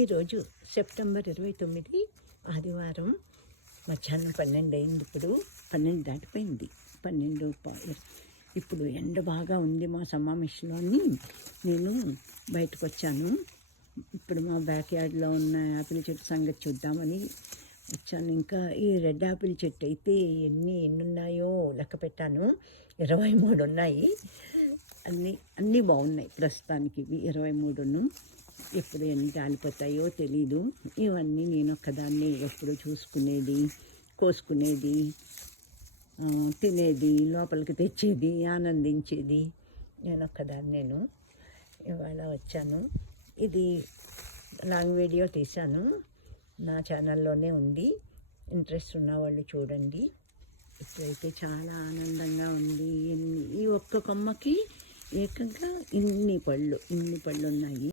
ఈరోజు సెప్టెంబర్ 29 ఆదివారం మధ్యాహ్నం 12 అయింది. ఇప్పుడు 12 దాటిపోయింది. 12 ఇప్పుడు ఎండ బాగా ఉంది. మా సమావేశంలోని నేను బయటకు వచ్చాను. ఇప్పుడు మా బ్యాక్ యార్డ్లో ఉన్న యాపిల్ చెట్టు సంగతి చూద్దామని వచ్చాను. ఇంకా ఈ రెడ్ యాపిల్ చెట్టు అయితే ఎన్ని ఉన్నాయో లెక్క పెట్టాను. 23 ఉన్నాయి. అన్నీ బాగున్నాయి ప్రస్తుతానికి. ఇవి 23ను. ఎప్పుడు ఎన్ని కాలిపోతాయో తెలీదు. ఇవన్నీ నేను ఒక్కదాన్ని ఎప్పుడు చూసుకునేది, కోసుకునేది, తినేది, లోపలికి తెచ్చేది, ఆనందించేది నేను ఒక్కదాన్ని. నేను ఇవాళ వచ్చాను. ఇది లాంగ్ వీడియో తీశాను, నా ఛానల్లోనే ఉంది. ఇంట్రెస్ట్ ఉన్నవాళ్ళు చూడండి. ఇప్పుడైతే చాలా ఆనందంగా ఉంది. ఈ ఒక్క కొమ్మకి ఏకంగా ఇన్ని పళ్ళు ఉన్నాయి.